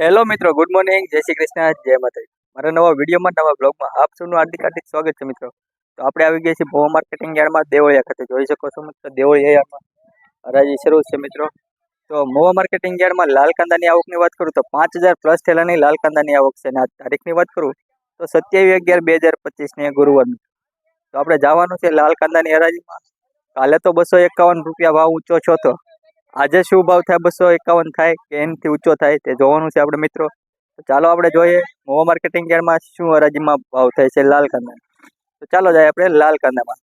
Hello મિત્રો, good morning, જય શ્રી કૃષ્ણ, જય માતાજી। મારા નવા વિડીયોમાં, નવા બ્લોગમાં આપ સૌનું હાર્દિક હાર્દિક સ્વાગત છે મિત્રો। તો આપણે આવી ગયા છીએ ભોવા માર્કેટિંગ યાર્ડમાં દેવળિયા ખાતે। જોઈ શકો છો મિત્રો, દેવળિયા યાર્ડમાં હરાજી શરૂ છે મિત્રો। તો મોવા માર્કેટિંગ યાર્ડમાં લાલ કાંદાની આવકની વાત કરું તો 5000 પ્લસ થેલાની લાલ કાંદાની આવક છે। અને આ તારીખની વાત કરું તો 27/11/2025 ને ગુરુવારની। તો આપણે જવાનું છે લાલ કાંદાની હરાજીમાં। કાલે તો 251 રૂપિયા ભાવ ઊંચો છો તો આજે શું ભાવ થાય, 251 થાય કે એનાથી ઊંચો થાય તે જોવાનું છે આપણે મિત્રો। તો ચાલો આપણે જોઈએ મોવા માર્કેટિંગ યાર્ડમાં શું હરાજીમાં ભાવ થાય છે લાલ કાંદા। તો ચાલો જાય આપણે લાલ કાંદામાં।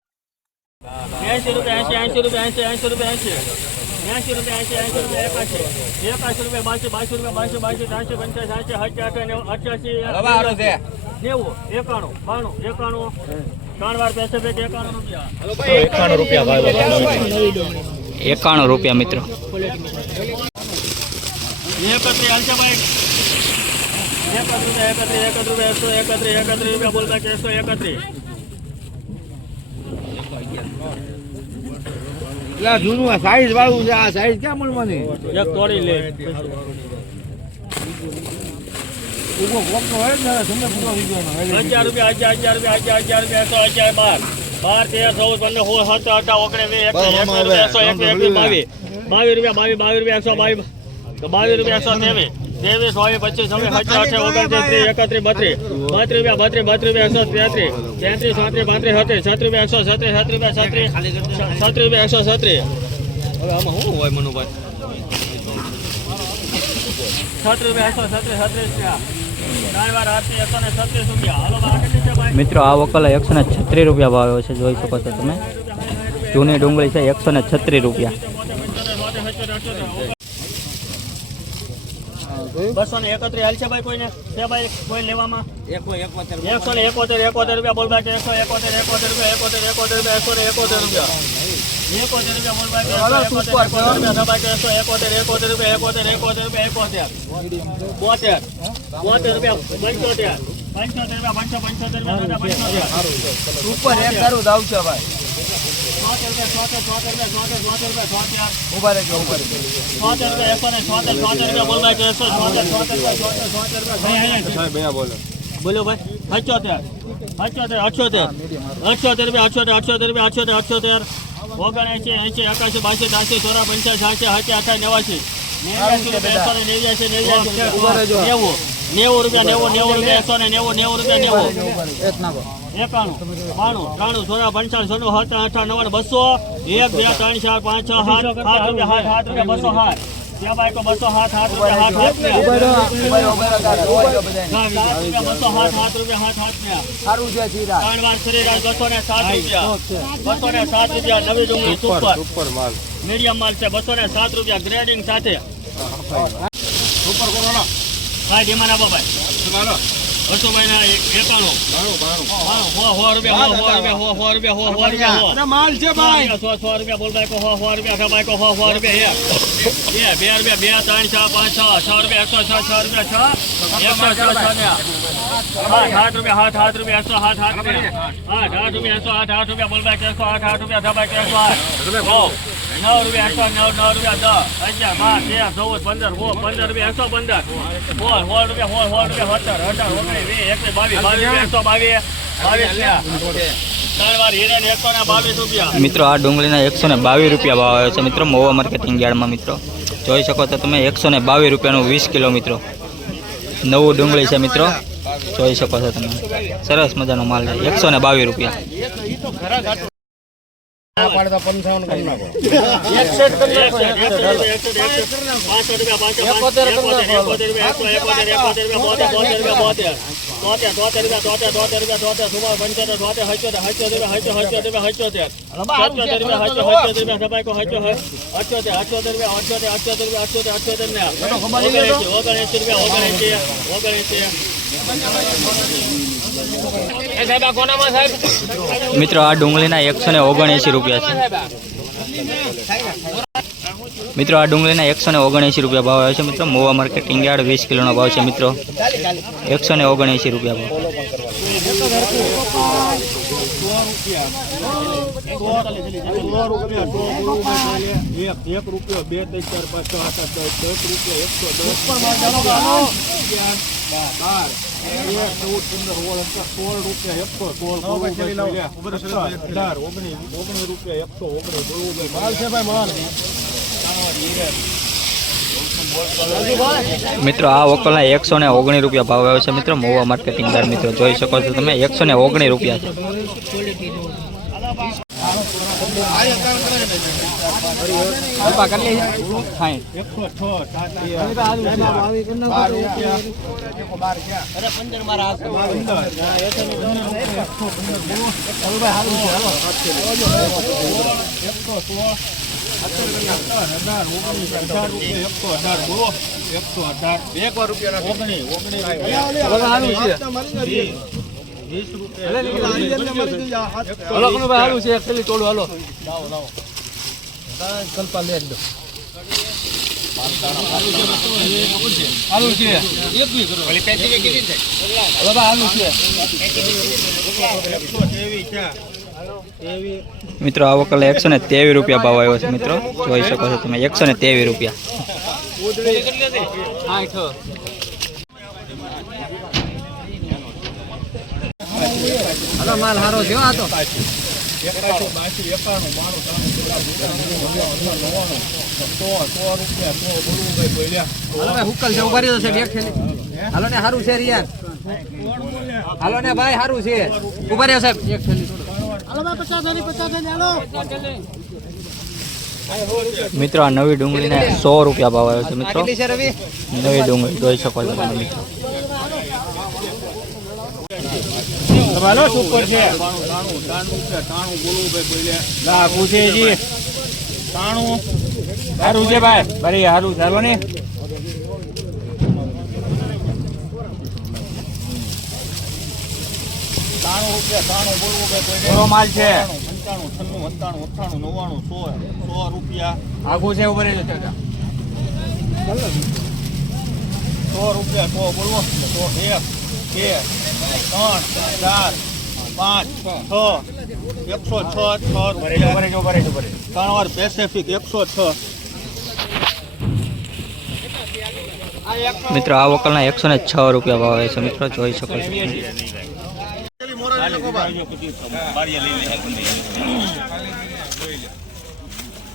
80 રૂપિયા 80 રૂપિયા 80 રૂપિયા 80 રૂપિયા 81 રૂપિયા 82 રૂપિયા 82 91 રૂપિયા મિત્રો। 11 જૂનું સાઈઝ વાળું છે, આ સાઈઝ ક્યાં મળવાની? એક તોડી લે ઉભો કોક તો હોય ને તમને પૂરો થઈ ગયો 11 રૂપિયા 11 રૂપિયા 11 રૂપિયા 12 13 14 15 16 17 18 19 20 22 રૂપિયા 123 23 24 25 મિત્રો આ વકલા 136 રૂપિયા ભાવ છે, જોઈ શકો છો તમે। જૂની ડુંગળી છે 136 રૂપિયા। 231 હાલ છે ભાઈ, કોઈને છે ભાઈ કોઈ લેવામાં? 171 રૂપિયા બોલ બાકી 171 રૂપિયા 171 રૂપિયા 171 બોલ બાકી ઉપર એક કરું દાવ છે ભાઈ। બોલો ભાઈ 78 રૂપિયા નવી ડુંગળી સુપર મીડિયમ માલ છે 207 રૂપિયા ગ્રેડિંગ સાથે સુપર કોરોના ભાઈ ડિમાન્ડ આપો ભાઈ 200 મહિના 91 માલ છે ભાઈ 100 રૂપિયા બોલ ભાઈ 100 રૂપિયા ભાઈ 100 રૂપિયા 2 રૂપિયા 2 3 4 5 6 રૂપિયા 100 રૂપિયા 7 રૂપિયા 7 રૂપિયા 8 રૂપિયા 8 રૂપિયા બોલ ભાઈ 108 રૂપિયા ભાઈ 108 9 રૂપિયા 9 રૂપિયા 10 11 12 13 14 15 રૂપિયા 115 મિત્રો આ ડુંગળીના 122 રૂપિયા ભાવ આવ્યો છે મિત્રો મોવા માર્કેટિંગ યાર્ડમાં। મિત્રો જોઈ શકો છો તમે 122 રૂપિયાનું 20 કિલો મિત્રો નવું ડુંગળી છે મિત્રો, જોઈ શકો છો તમે। સરસ મજાનો માલ છે 122 રૂપિયા। મિત્રો આ ડુંગળીના 179 રૂપિયા છે। મિત્રો આ ડુંગળીના 179 રૂપિયા ભાવ આવે છે મિત્રો. મોવા માર્કેટિંગ યાર્ડ 20 કિલોનો ભાવ છે મિત્રો. 179 રૂપિયા ભાવ. મિત્રો આ વકલના 119 રૂપિયા ભાવ આવે છે મિત્રો. મોવા માર્કેટિંગ યાર્ડ મિત્રો જોઈ શકો છો તમે. 119 રૂપિયા છે. મિત્રો આ વકલ 123 રૂપિયા ભાવ આવ્યો છે મિત્રો. જોઈ શકો છો તમે. 123 રૂપિયા. માલ હારો છે આ તો. હુકલ છે ઉભા રહ્યો છે. હાલો ને હારું છે રિયાન. હાલો ને ભાઈ હારું છે. ઉભા રહ્યો સાહેબ. એક થેલી મિત્રો આ નવી ડુંગળીના 100 રૂપિયા ભાવ આવ્યો છે મિત્રો. છે રવિ. નવી ડુંગળી જોઈ શકો છો તમે મિત્રો. સારું છે ભાઈ. બરી સારું ચાલો ને. માલ છે 95, 96, 97, 98, 99, 100 રૂપિયા આગું છે. ઉપર 100 રૂપિયા 100 બોલવો. 1 2 3 4 5 6 106 ત્રણ વાર પેસિફિક 106. મિત્રો આ વકલના 106 રૂપિયા ભાવ આવે છે મિત્રો. જોઈ શકો છો.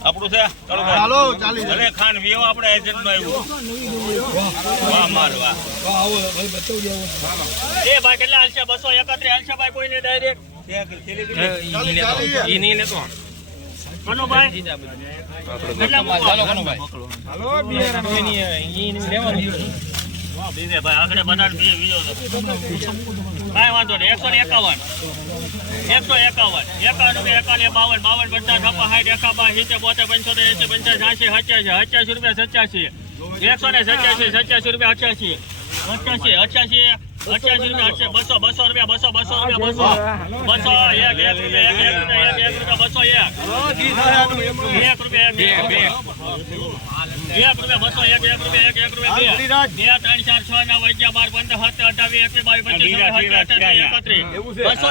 આપણું છે ચાલો ચાલી અરે ખાન વેવ આપણે એજન્ટ માં આવ્યું. વાહ માર વાહ. એ ભાઈ કેટલા હાલશે? 231 હાલશે ભાઈ. કોઈને ડાયરેક્ટ ઈ નહીં લેતો. કોનો ભાઈ કેટલા ચાલો કોનો ભાઈ હાલો બિયાર કોઈ નહીં ઈ લેવાનું. વાહ બીજે ભાઈ આગળ બનાડ બે વિડિયો છે. કાઈ વાંધો નહીં. 151 151 51 52 52 50 60 55 70 રૂપિયા 87 187 રૂપિયા 88 88 રૂપિયા 200 રૂપિયા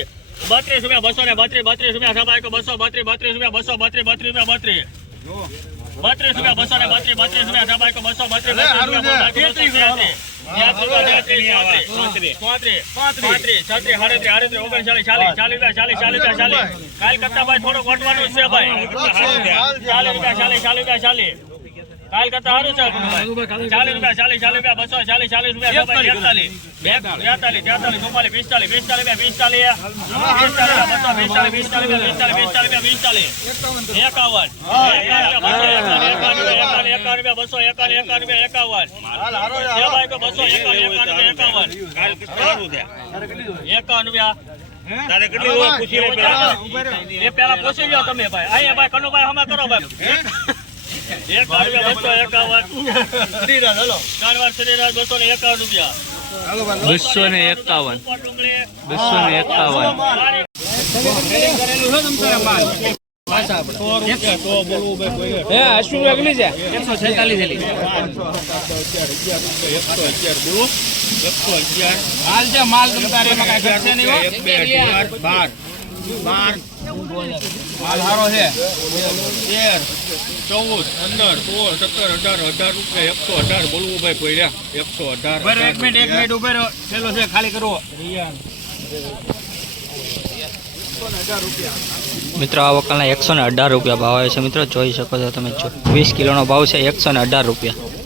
200 રૂપિયા 200 1 રૂપિયા કાલ કરતા ભાઈ થોડું ઘટવાનું છે ભાઈ. 40 રૂપિયા કાલ કરતા સારું છે. 40 રૂપિયા 240 રૂપિયા 43 તારે કેટલી વાર પૂછી એ પેલા પૂછી લો તમે ભાઈ. અહીંયા ભાઈ કનુભાઈ હમણાં કરો ભાઈ. 251 રૂપિયા રૂપિયા તો બોલવું ભાઈ કોઈ હે અશ્વિન અગલી છે 146 થેલી 111 બોલો 111 હાલ છે માલ તમતારે એમાં કાંઈ ઘટશે નહીં હો 12 માલ હારો છે 13 14 15 16 17 18 રૂપિયા 118 બોલવું ભાઈ કોઈ રહ્યા 118 એક મિનિટ ઉભે રહો પેલો છે ખાલી કરવો મિત્રો આ વકલના 118 રૂપિયા ભાવ આવે છે મિત્રો, જોઈ શકો છો તમે. 20 કિલોનો ભાવ છે 118 રૂપિયા.